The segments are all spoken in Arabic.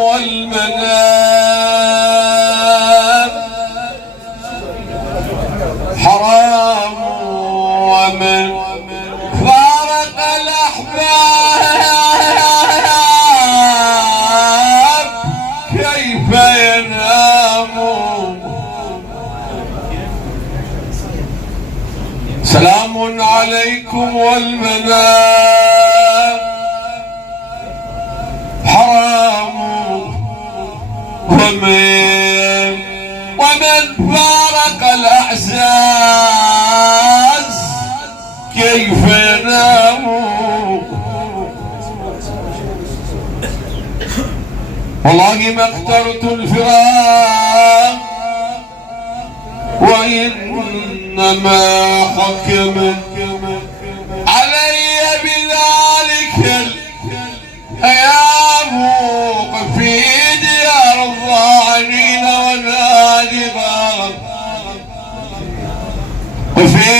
والمنام حرام ومن فارق الأحباب كيف ينام. سلام عليكم والمنام حرام ومن فارق الأعزاز كيف ينام. والله ما اخترت الفراق وإنما حكم علي بذلك الأيام في ديار الظالمين والنادبات وفي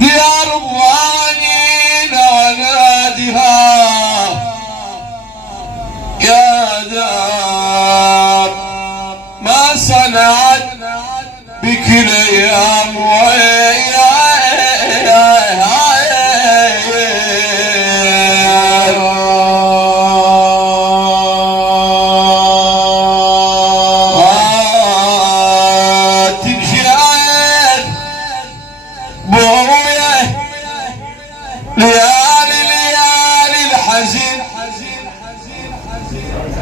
ديار الظالمين ونادها يا دار ما صنعت بك الأيام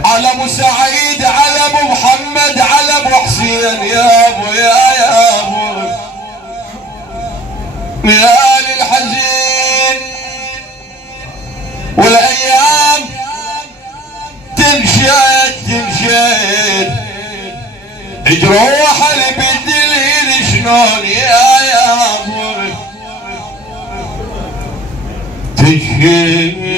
على ابو سعيد على ابو محمد على ابو حسين يا ابو يا ابو ليالي الحزين والايام تنشد جروح اللي بالدليل شلون يا ابو تنشد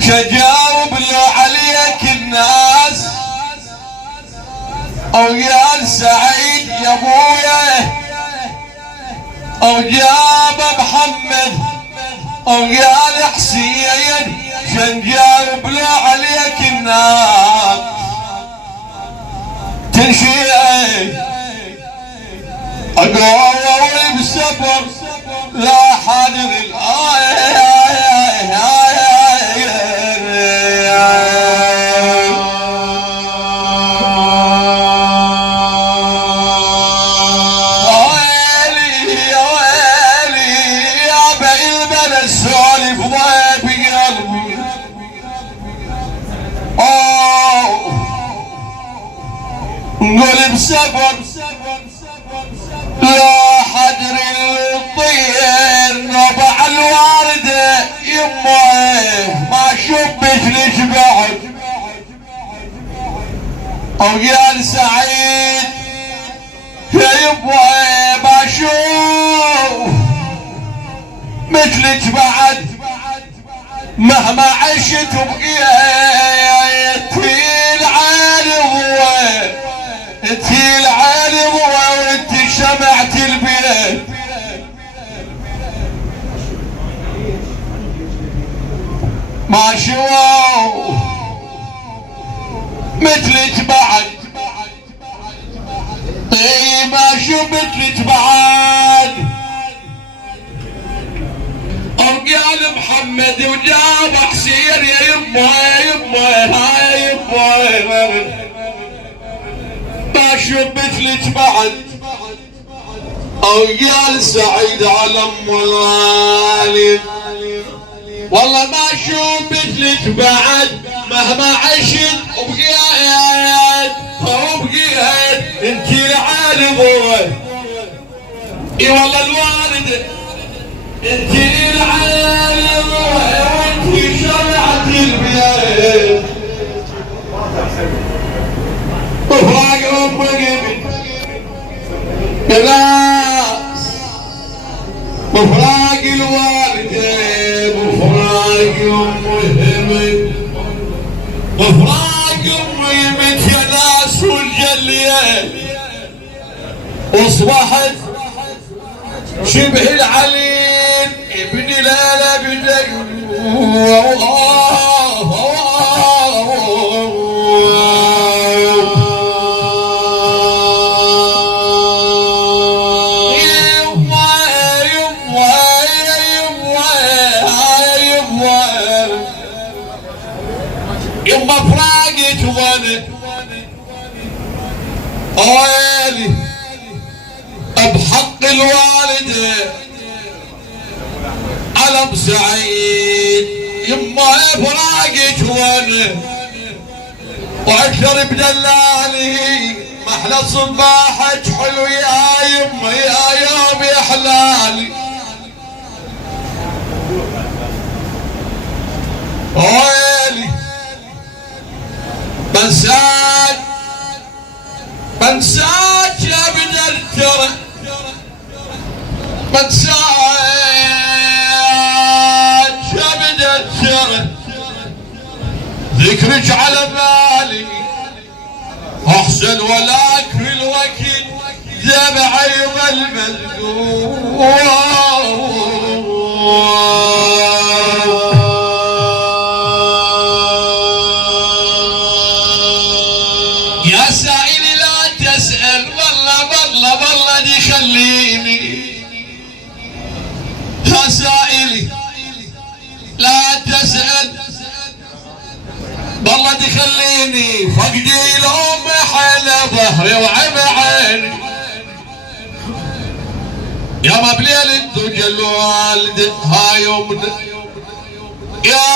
شجاوب لو عليك الناس او يا سعيد يا ابويا او جاب محمد او يا الحسين شنجاوب لو عليك الناس تنشي اقول بسبب لا حاضر الآية قول بسبب لا حدر الطير نبع الواردة يمه ما شبت ليش بعد او يا سعيد يا يمه ما شوف مثلك بعد مهما عشت وبقيت انتي العالم وانت شمعت البيت ما شووا مثلك بعد اي ما شو مثلك بعد قال محمد وجاب حسين يا يمه يا يمه هاي يمه ما شوف مثلك بعد او يا سعيد على ام الغالي والله ما شوف مثلك بعد مهما عشت وبقيت انتي العالم اي والله الوالده انتي العالم وانتي شرعت البيت وفراق امك بلاس وفراق الوالدة وفراق امي وفراق امي مت يا ناس والجليه واصبحت شبه العليل ابني لا بدك يما فراقت وانا ويلي بحق الوالده علم سعيد يما فراقت وانا واكثر بدلالي محلى صباحك حلو يا يما يا يوم يا حلالي ويلي بنساك يا بدر ترى بنساك يا بدر ترى ذكرك على بالي احسن ولك في الوكيل دمع المذكور يا سائلي لا تسأل والله دي خليني يا سائلي لا تسأل والله دي خليني فقدي الأم حيل ظهري وعم عيني يا ما بليل انتو جلوا والدي ها يمنا يا